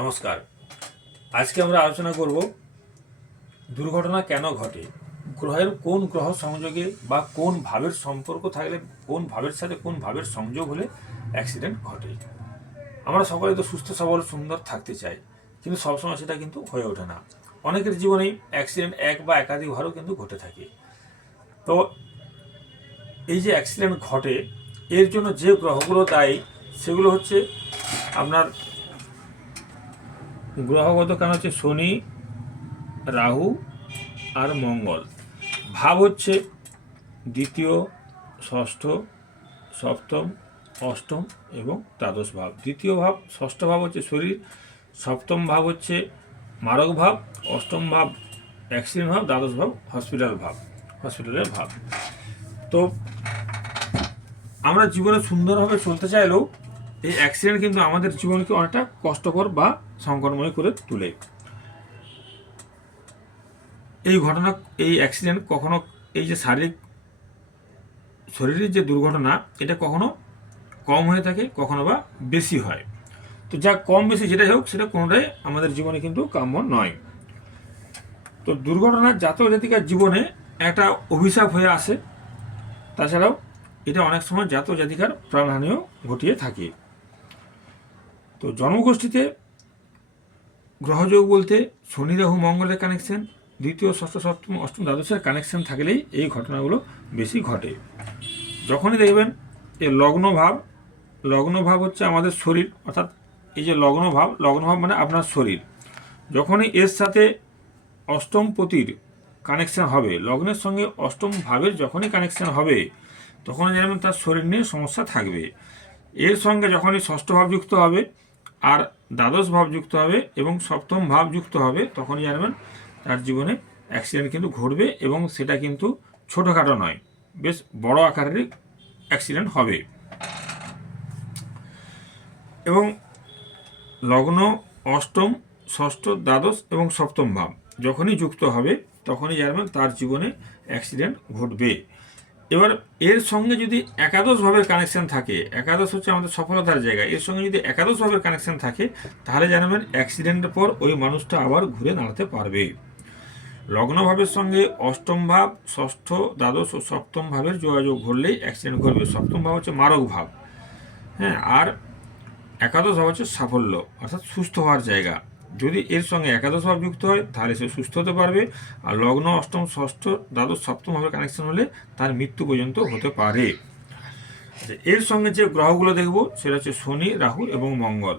নমস্কার। আজকে আমরা আলোচনা করব দুর্ঘটনা কেন ঘটে, গ্রহের কোন গ্রহ সংযোগে বা কোন ভাবের সম্পর্ক থাকলে, কোন ভাবের সাথে কোন ভাবের সংযোগ হলে অ্যাক্সিডেন্ট ঘটে। আমরা সকলে তো সুস্থ সবল সুন্দর থাকতে চাই, কিন্তু সবসময় সেটা কিন্তু হয়ে ওঠে না। অনেকের জীবনেই অ্যাক্সিডেন্ট এক বা একাধিকবারও কিন্তু ঘটে থাকে। তো এই যে অ্যাক্সিডেন্ট ঘটে, এর জন্য যে গ্রহগুলো দায়ী সেগুলো হচ্ছে আপনার গ্রহগত কারণ হচ্ছে শনি, রাহু আর মঙ্গল। ভাব হচ্ছে দ্বিতীয়, ষষ্ঠ, সপ্তম, অষ্টম এবং দ্বাদশ ভাব। দ্বিতীয় ভাব, ষষ্ঠ ভাব হচ্ছে শরীর, সপ্তম ভাব হচ্ছে মারক ভাব, অষ্টম ভাব অ্যাক্সিডেন্ট ভাব, দ্বাদশ ভাব হসপিটালের ভাব। তো আমরা জীবনে সুন্দরভাবে চলতে চাইলেও এই অ্যাক্সিডেন্ট কিন্তু আমাদের জীবনকে অনেকটা কষ্টকর বা সংকটময় করে তোলে। এই ঘটনা, এই অ্যাক্সিডেন্ট কখনো, এই যে শরীরের যে দুর্ঘটনা, এটা কখনো কম হয়ে থাকে, কখনো বা বেশি হয়। তো যা কম বেশি যেটাই হোক, সেটা কোনোটাই আমাদের জীবনে কিন্তু কাম্য নয়। তো দুর্ঘটনা জাতক জাতিকার জীবনে একটা অভিশাপ হয়ে আসে। তাছাড়াও এটা অনেক সময় জাতক জাতিকার প্রাণহানিও ঘটিয়ে থাকে। তো জন্মগোষ্ঠীতে গ্রহযোগ বলতে শনি রাহু মঙ্গলের কানেকশন, দ্বিতীয়, ষষ্ঠ, সপ্তম, অষ্টম, দ্বাদশের কানেকশন থাকলেই এই ঘটনাগুলো বেশি ঘটে। যখনই দেখবেন এই লগ্ন ভাব হচ্ছে আমাদের শরীর, অর্থাৎ এই যে লগ্ন ভাব মানে আপনার শরীর, যখনই এর সাথে অষ্টম পতির কানেকশন হবে, লগ্নের সঙ্গে অষ্টম ভাবের যখনই কানেকশন হবে, তখনই জানবেন তার শরীর নিয়ে সমস্যা থাকবে। এর সঙ্গে যখনই ষষ্ঠ ভাব যুক্ত হবে আর দ্বাদশ ভাব যুক্ত হবে এবং সপ্তম ভাব যুক্ত হবে, তখনই জানবেন তার জীবনে অ্যাক্সিডেন্ট কিন্তু ঘটবে, এবং সেটা কিন্তু ছোটোখাটো নয়, বেশ বড় আকারের অ্যাক্সিডেন্ট হবে। এবং লগ্ন, অষ্টম, ষষ্ঠ, দ্বাদশ এবং সপ্তম ভাব যখনই যুক্ত হবে, তখনই জানবেন তার জীবনে অ্যাক্সিডেন্ট ঘটবে। এবার এর সঙ্গে যদি একাদশ ভাবের কানেকশন থাকে, একাদশ হচ্ছে আমাদের সফলতার জায়গা, এর সঙ্গে যদি একাদশ ভাবের কানেকশন থাকে, তাহলে জানবেন অ্যাক্সিডেন্টের পর ওই মানুষটা আবার ঘুরে দাঁড়াতে পারবে। লগ্ন ভাবের সঙ্গে অষ্টম ভাব, ষষ্ঠ, দ্বাদশ ও সপ্তম ভাবের যোগাযোগ ঘটলেই অ্যাক্সিডেন্ট ঘটবে। সপ্তম ভাব হচ্ছে মারক ভাব, হ্যাঁ, আর একাদশ ভাব হচ্ছে সাফল্য, অর্থাৎ সুস্থ হওয়ার জায়গা। যদি এর সঙ্গে একাদশ ভাব যুক্ত হয়, তাহলে সে সুস্থ হতে পারবে। আর লগ্ন, অষ্টম, ষষ্ঠ, দ্বাদশ, সপ্তম ভাবে কানেকশন হলে তার মৃত্যু পর্যন্ত হতে পারে। এর সঙ্গে যে গ্রহগুলো দেখব, সেটা হচ্ছে শনি, রাহু এবং মঙ্গল।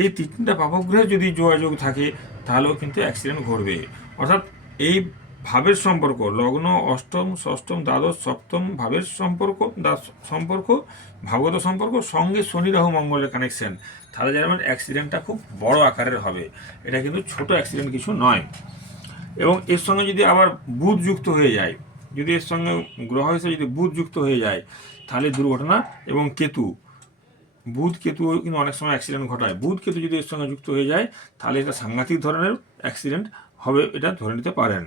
এই তিনটা পাপগ্রহে যদি যোগাযোগ থাকে, তাহলেও কিন্তু অ্যাক্সিডেন্ট ঘটবে। অর্থাৎ এই ভাবের সম্পর্ক, লগ্ন, অষ্টম, ষষ্ঠম, দ্বাদশ, সপ্তম ভাবের সম্পর্ক ভাবগত সম্পর্ক সঙ্গে শনি রাহু মঙ্গলের কানেকশন, তাহলে জানবেন অ্যাক্সিডেন্টটা খুব বড় আকারের হবে। এটা কিন্তু ছোট অ্যাক্সিডেন্ট কিছু নয়। এবং এর সঙ্গে যদি আবার বুধ যুক্ত হয়ে যায়, যদি এর সঙ্গে গ্রহ হিসেবে যদি বুধ যুক্ত হয়ে যায়, তাহলে দুর্ঘটনা, এবং বুধ কেতু কিন্তু অনেক সময় অ্যাক্সিডেন্ট ঘটায়। বুধ কেতু যদি এর সঙ্গে যুক্ত হয়ে যায়, তাহলে এটা সাংঘাতিক ধরনের অ্যাক্সিডেন্ট হবে, এটা ধরে নিতে পারেন।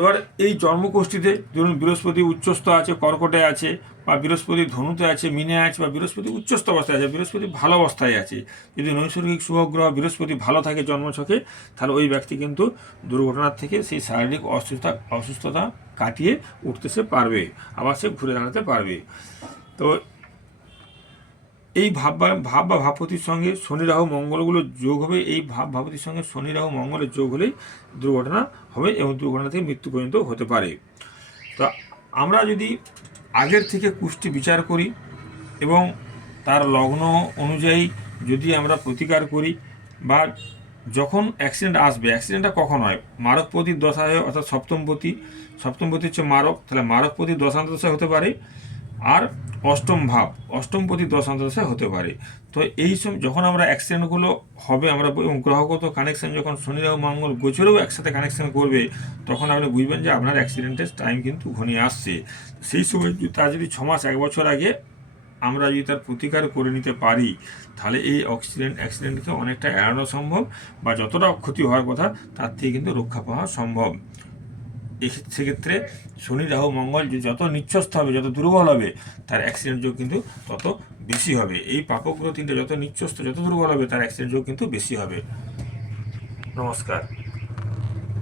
এবার এই জন্মগোষ্ঠীতে ধরুন বৃহস্পতি উচ্চস্থ আছে, কর্কটে আছে, বা বৃহস্পতি ধনুতে আছে, মিনে আছে, বা বৃহস্পতি উচ্চস্থ অবস্থায় আছে, বৃহস্পতি ভালো অবস্থায় আছে, যদি নৈসর্গিক শুভগ্রহ বৃহস্পতি ভালো থাকে জন্মছকে, তাহলে ওই ব্যক্তি কিন্তু দুর্ঘটনার থেকে সেই শারীরিক অসুস্থতা কাটিয়ে উঠতে পারবে, আবার সে ঘুরে দাঁড়াতে পারবে। তো এই ভাব বা ভাবপতির সঙ্গে শনি রাহু মঙ্গলগুলো যোগ হবে, এই ভাবপতির সঙ্গে শনি রাহু মঙ্গলের যোগ হলেই দুর্ঘটনা হবে, এবং দুর্ঘটনা থেকে মৃত্যু পর্যন্ত হতে পারে। তো আমরা যদি আগের থেকে কুষ্টি বিচার করি এবং তার লগ্ন অনুযায়ী যদি আমরা প্রতিকার করি, বা যখন অ্যাক্সিডেন্ট আসবে, অ্যাক্সিডেন্টটা কখন হয়, মারকপতির দশা হয়, অর্থাৎ সপ্তমপতি হচ্ছে মারক, তাহলে মারকপতির দশান্তদশায় হতে পারে, আর অষ্টমপতি দশান্তদশায় হতে পারে। তো এই সময় যখন আমরা অ্যাক্সিডেন্টগুলো হবে, আমরা এবং গ্রহগত কানেকশন যখন শনি রাহু মঙ্গল গোচরেও একসাথে কানেকশন করবে, তখন আপনি বুঝবেন যে আপনার অ্যাক্সিডেন্টের টাইম কিন্তু ঘনিয়ে আসছে। সেই সময় তার যদি 6 মাস 1 বছর আগে আমরা যদি তার প্রতিকার করে নিতে পারি, তাহলে এই অ্যাক্সিডেন্টকে অনেকটা এড়ানো সম্ভব, বা যতটা ক্ষতি হওয়ার কথা তার থেকে কিন্তু রক্ষা পাওয়া সম্ভব। সেক্ষেত্রে শনি রাহু মঙ্গল যত নিচ্ছস্থ হবে, যত দুর্বল হবে, তার অ্যাক্সিডেন্ট যোগ কিন্তু তত বেশি হবে। এই পাপগ্রহ তিনটে যত নিচ্ছস্থ, যত দুর্বল হবে, তার অ্যাক্সিডেন্ট যোগ কিন্তু বেশি হবে। নমস্কার।